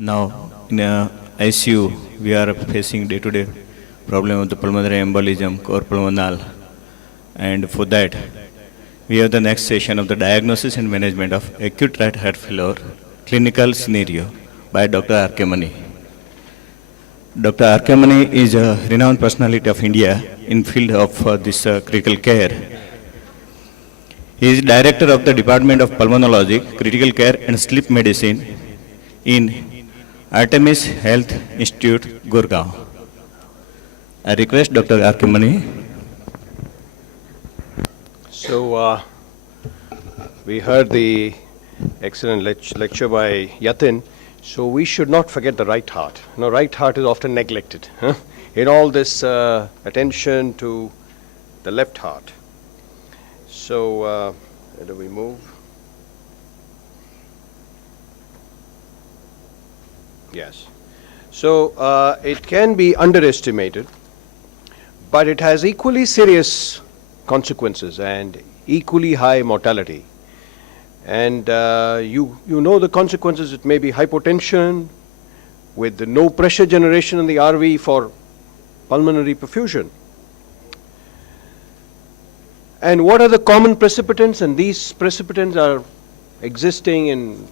Now, in ICU, we are facing day-to-day problem of the pulmonary embolism, core pulmonale, and for that, we have the next session of the diagnosis and management of acute right heart failure clinical scenario by Dr. R.K. Mani. Dr. R.K. Mani is a renowned personality of India in field of this critical care. He is director of the Department of Pulmonology, Critical Care and Sleep Medicine in Artemis Health Institute, Gurgaon. I request Dr. R.K. Mani. So, we heard the excellent lecture by Yatin. So we should not forget the right heart. Right heart is often neglected in all this attention to the left heart. So, where do we move? Yes. So, it can be underestimated, but it has equally serious consequences and equally high mortality. And you know the consequences. It may be hypotension with the no pressure generation in the RV for pulmonary perfusion. And what are the common precipitants? And these precipitants are existing in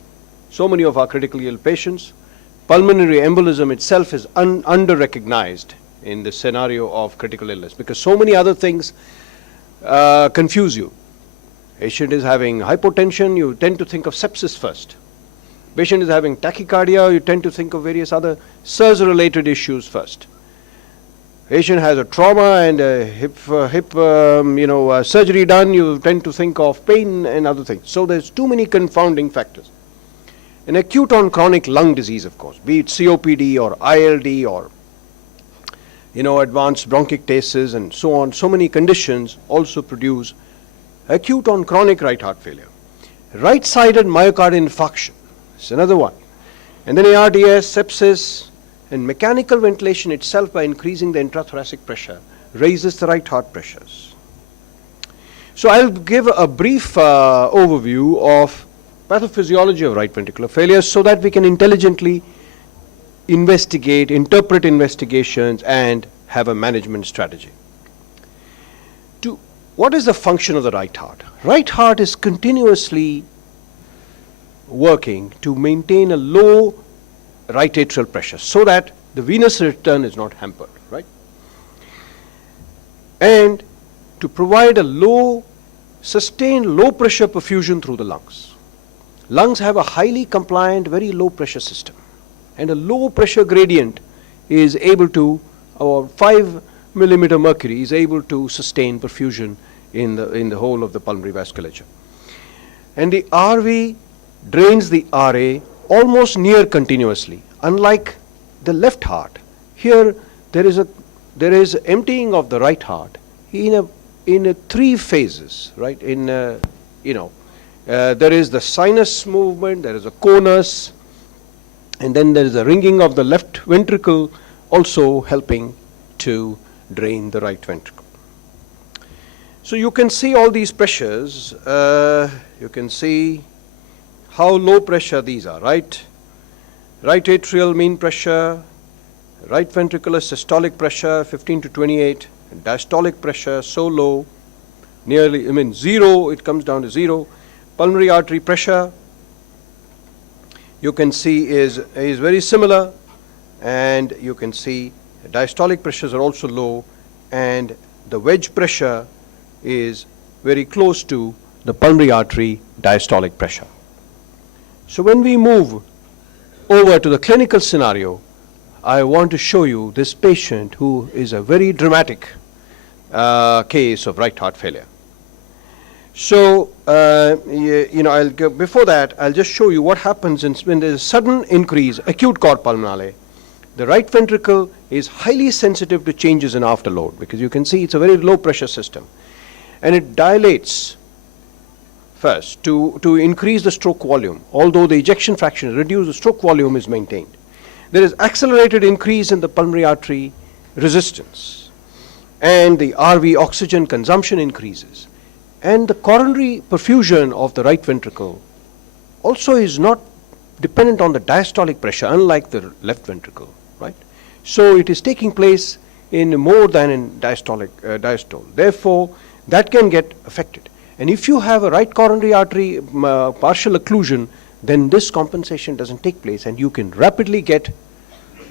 so many of our critically ill patients. Pulmonary embolism itself is under-recognized in the scenario of critical illness because so many other things confuse you. Patient is having hypotension, you tend to think of sepsis first. Patient is having tachycardia, you tend to think of various other SIRS-related issues first. Patient has a trauma and a hip surgery done, you tend to think of pain and other things. So there's too many confounding factors. An acute on chronic lung disease, of course, be it COPD or ILD or advanced bronchiectasis and so on, so many conditions also produce acute on chronic right heart failure. Right-sided myocardial infarction is another one. And then ARDS, sepsis, and mechanical ventilation itself by increasing the intrathoracic pressure raises the right heart pressures. So I'll give a brief overview of pathophysiology of right ventricular failure so that we can intelligently investigate, interpret investigations, and have a management strategy. What is the function of the right heart? Right heart is continuously working to maintain a low right atrial pressure so that the venous return is not hampered, right? And to provide a sustained low pressure perfusion through the lungs. Lungs have a highly compliant, very low pressure system. And a low pressure gradient is able to, or 5 millimeter mercury is able to sustain perfusion in the whole of the pulmonary vasculature. And the RV drains the RA almost near continuously, unlike the left heart. Here there is emptying of the right heart in 3 phases, right? There is the sinus movement, there is a conus, and then there is a ringing of the left ventricle also helping to drain the right ventricle. So you can see all these pressures. You can see how low pressure these are, right? Right atrial mean pressure, right ventricular systolic pressure 15 to 28, and diastolic pressure so low, nearly, zero, it comes down to zero. Pulmonary artery pressure, you can see is very similar, and you can see diastolic pressures are also low, and the wedge pressure is very close to the pulmonary artery diastolic pressure. So when we move over to the clinical scenario, I want to show you this patient who is a very dramatic case of right heart failure. So, I'll go, before that, I'll just show you what happens when there's a sudden increase, acute cor pulmonale. The right ventricle is highly sensitive to changes in afterload because you can see it's a very low pressure system. And it dilates first to increase the stroke volume. Although the ejection fraction is reduced, the stroke volume is maintained. There is accelerated increase in the pulmonary artery resistance, and the RV oxygen consumption increases. And the coronary perfusion of the right ventricle also is not dependent on the diastolic pressure, unlike the left ventricle, right? So it is taking place in more than in diastole. Therefore, that can get affected. And if you have a right coronary artery partial occlusion, then this compensation doesn't take place, and you can rapidly get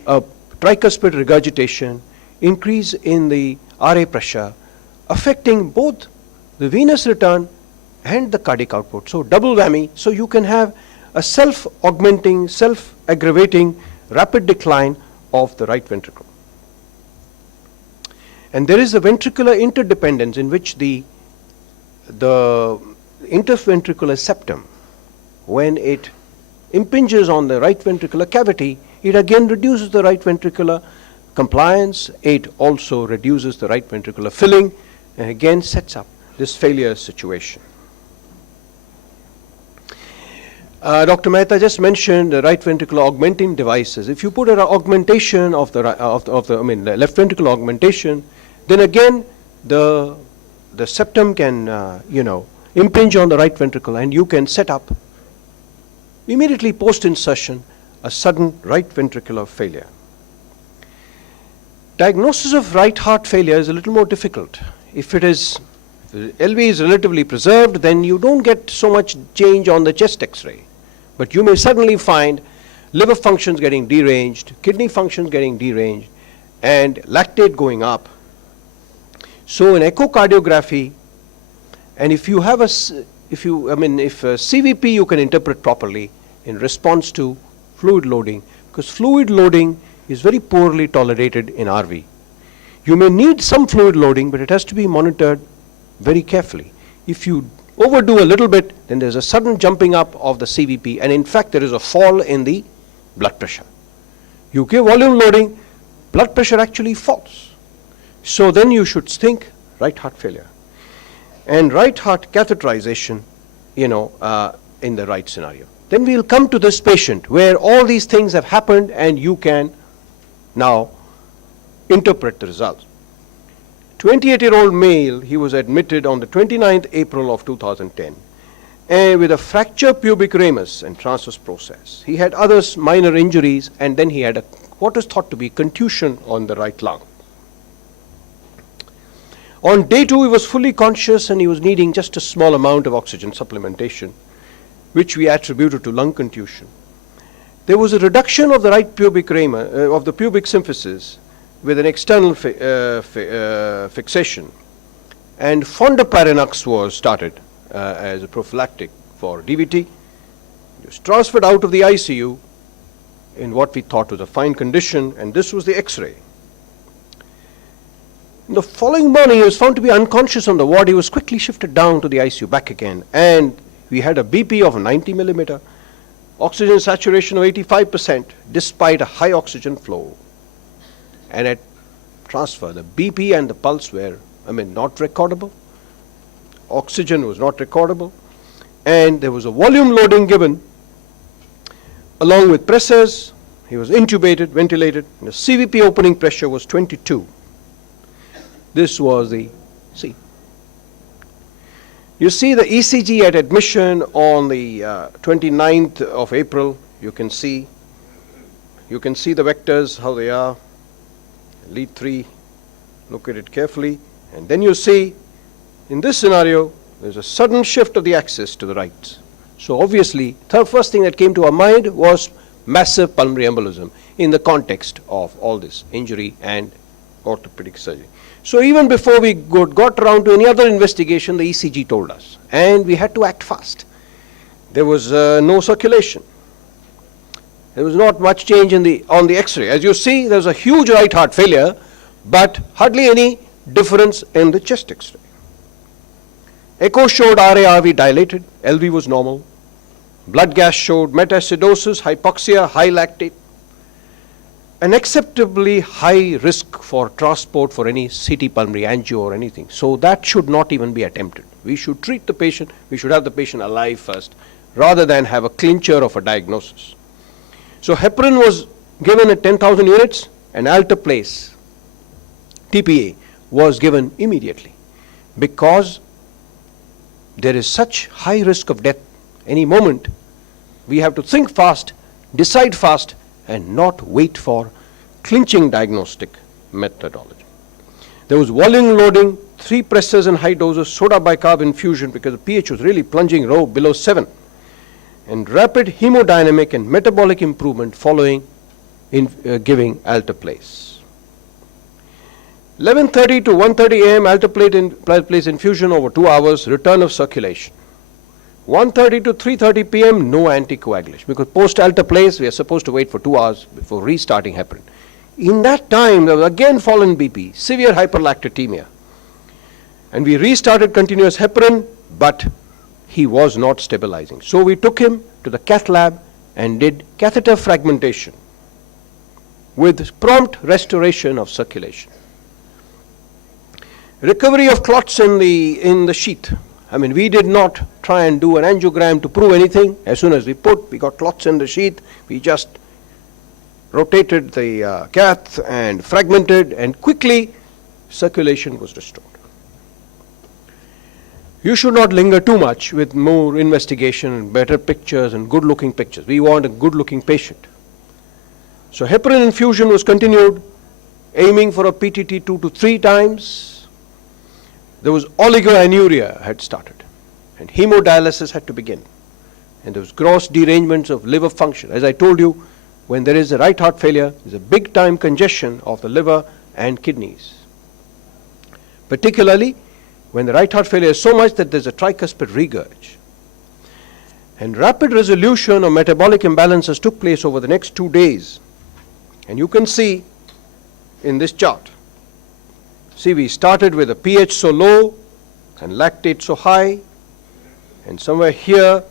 a tricuspid regurgitation, increase in the RA pressure, affecting both the venous return and the cardiac output. So double whammy. So you can have a self-augmenting, self-aggravating rapid decline of the right ventricle. And there is a ventricular interdependence in which the interventricular septum, when it impinges on the right ventricular cavity, it again reduces the right ventricular compliance. It also reduces the right ventricular filling, and again sets up this failure situation. Dr. Mehta just mentioned the right ventricular augmenting devices. If you put an augmentation of the left ventricular augmentation, then again the septum can impinge on the right ventricle, and you can set up immediately post insertion a sudden right ventricular failure. Diagnosis of right heart failure is a little more difficult. If the LV is relatively preserved, then you don't get so much change on the chest X-ray. But you may suddenly find liver functions getting deranged, kidney functions getting deranged, and lactate going up. So an echocardiography, and if CVP you can interpret properly in response to fluid loading, because fluid loading is very poorly tolerated in RV. You may need some fluid loading, but it has to be monitored very carefully. If you overdo a little bit, then there's a sudden jumping up of the CVP, and in fact there is a fall in the blood pressure. You give volume loading, blood pressure actually falls. So then you should think right heart failure and right heart catheterization, in the right scenario. Then we'll come to this patient where all these things have happened, and you can now interpret the results. 28-year-old male, he was admitted on the 29th April of 2010 with a fractured pubic ramus and transverse process. He had other minor injuries, and then he had what is thought to be contusion on the right lung. On day 2, he was fully conscious, and he was needing just a small amount of oxygen supplementation, which we attributed to lung contusion. There was a reduction of the right pubic ramus, of the pubic symphysis, with an external fixation, and fondaparinux was started as a prophylactic for DVT. He was transferred out of the ICU in what we thought was a fine condition, and this was the X-ray. The following morning, he was found to be unconscious on the ward. He was quickly shifted down to the ICU back again, and we had a BP of 90 millimeter, oxygen saturation of 85%, despite a high oxygen flow. And at transfer, the BP and the pulse were, not recordable. Oxygen was not recordable. And there was a volume loading given along with pressors. He was intubated, ventilated, and the CVP opening pressure was 22. This was the C. You see the ECG at admission on the 29th of April. You can see the vectors, how they are. Lead 3, look at it carefully, and then you see in this scenario there's a sudden shift of the axis to the right. So obviously the first thing that came to our mind was massive pulmonary embolism in the context of all this injury and orthopedic surgery. So even before we got around to any other investigation, the ECG told us, and we had to act fast. There was no circulation. There was not much change on the X-ray. As you see, there's a huge right heart failure, but hardly any difference in the chest X-ray. Echo showed RA-RV dilated, LV was normal. Blood gas showed metacidosis, hypoxia, high lactate. An acceptably high risk for transport for any CT pulmonary angio or anything. So that should not even be attempted. We should treat the patient, we should have the patient alive first, rather than have a clincher of a diagnosis. So heparin was given at 10,000 units, and alteplase, TPA, was given immediately, because there is such high risk of death any moment We have to think fast, decide fast, and not wait for clinching diagnostic methodology. There was volume loading, 3 presses and high doses, soda bicarb infusion because the pH was really plunging low below 7, and rapid hemodynamic and metabolic improvement following in giving alteplase. 11:30 to 1:30 a.m. alteplase infusion over 2 hours, return of circulation. 1:30 to 3:30 p.m. no anticoagulation, because post alteplase we are supposed to wait for 2 hours before restarting heparin. In that time there was again fallen BP, severe hyperlactatemia, and we restarted continuous heparin, but he was not stabilizing. So we took him to the cath lab and did catheter fragmentation with prompt restoration of circulation. Recovery of clots in the sheath. I mean, we did not try and do an angiogram to prove anything. As soon as we got clots in the sheath, we just rotated the cath and fragmented, and quickly circulation was restored. You should not linger too much with more investigation and better pictures and good looking pictures. We want a good looking patient. So heparin infusion was continued, aiming for a PTT 2 to 3 times. There was oligoanuria had started, and hemodialysis had to begin. And there was gross derangements of liver function. As I told you, when there is a right heart failure, there is a big time congestion of the liver and kidneys. Particularly when the right heart failure is so much that there is a tricuspid regurg. And rapid resolution of metabolic imbalances took place over the next 2 days. And you can see in this chart. See, we started with a pH so low and lactate so high, and somewhere here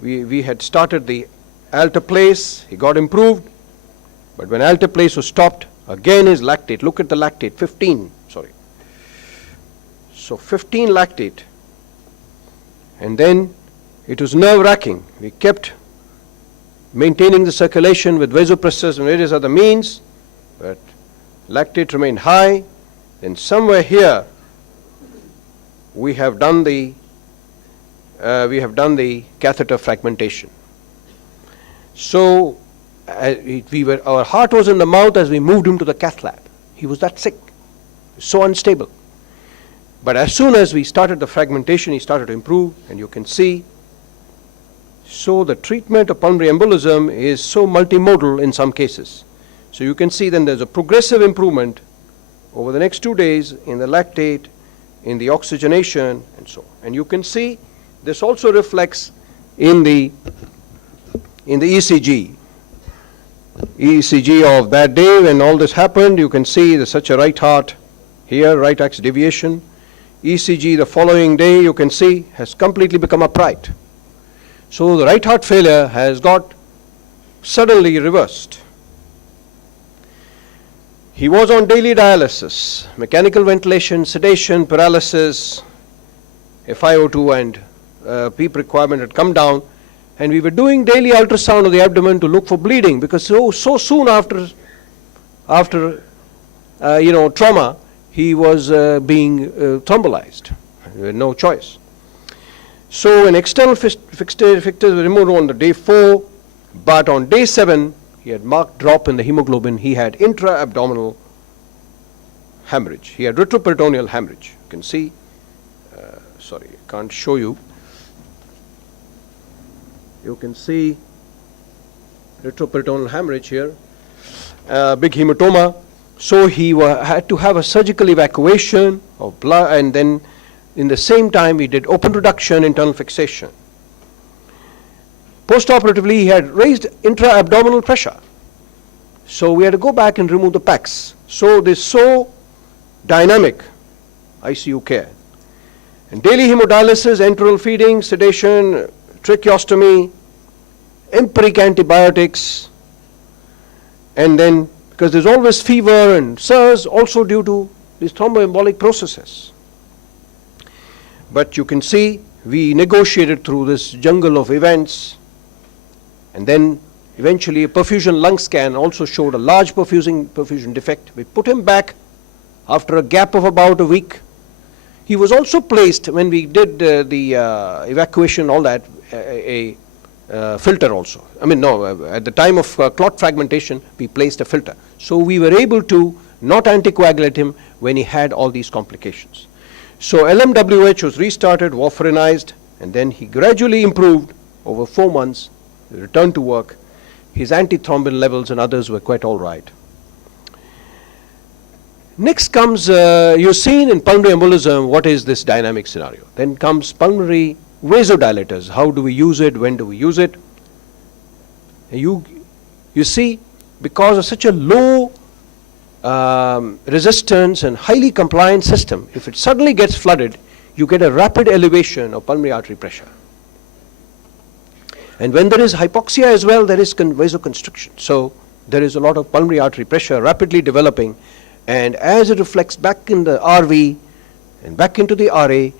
we had started the alteplase. He got improved, but when alteplase was stopped, again his lactate, look at the lactate, 15, sorry. So 15 lactate, and then it was nerve-wracking. We kept maintaining the circulation with vasopressors and various other means, but lactate remained high. Then somewhere here we have done the catheter fragmentation. So our heart was in the mouth as we moved him to the cath lab. He was that sick, so unstable. But as soon as we started the fragmentation, he started to improve, and you can see. So the treatment of pulmonary embolism is so multimodal in some cases. So you can see then there's a progressive improvement over the next 2 days in the lactate, in the oxygenation, and so on. And you can see this also reflects in the ECG. ECG of that day when all this happened, you can see there's such a right heart here, right axis deviation. ECG the following day, you can see, has completely become upright. So the right heart failure has got suddenly reversed. He was on daily dialysis, mechanical ventilation, sedation, paralysis, FiO2 and PEEP requirement had come down, and we were doing daily ultrasound of the abdomen to look for bleeding, because so soon after trauma, he was being thrombolized. We had no choice. So an external fixtures were removed on the day 4, but on day 7, he had marked drop in the hemoglobin. He had intra-abdominal hemorrhage. He had retroperitoneal hemorrhage. You can see, sorry, I can't show you. You can see retroperitoneal hemorrhage here, big hematoma. So he had to have a surgical evacuation of blood, and then in the same time we did open reduction, internal fixation. Postoperatively, he had raised intra-abdominal pressure. So we had to go back and remove the PACs. So this so dynamic ICU care. And daily hemodialysis, enteral feeding, sedation, tracheostomy, empiric antibiotics, and then because there's always fever and SIRS also due to these thromboembolic processes. But you can see we negotiated through this jungle of events, and then eventually a perfusion lung scan also showed a large perfusion defect. We put him back after a gap of about a week. He was also placed, when we did the evacuation, all that, a filter also. I mean, no, at the time of clot fragmentation, we placed a filter. So we were able to not anticoagulate him when he had all these complications. So LMWH was restarted, warfarinized, and then he gradually improved over 4 months, he returned to work. His antithrombin levels and others were quite all right. Next comes, you've seen in pulmonary embolism, what is this dynamic scenario. Then comes pulmonary vasodilators. How do we use it? When do we use it? You see, because of such a low resistance and highly compliant system, if it suddenly gets flooded, you get a rapid elevation of pulmonary artery pressure. And when there is hypoxia as well, there is vasoconstriction. So there is a lot of pulmonary artery pressure rapidly developing, and as it reflects back in the RV and back into the RA,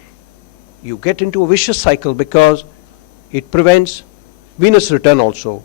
you get into a vicious cycle because it prevents venous return also,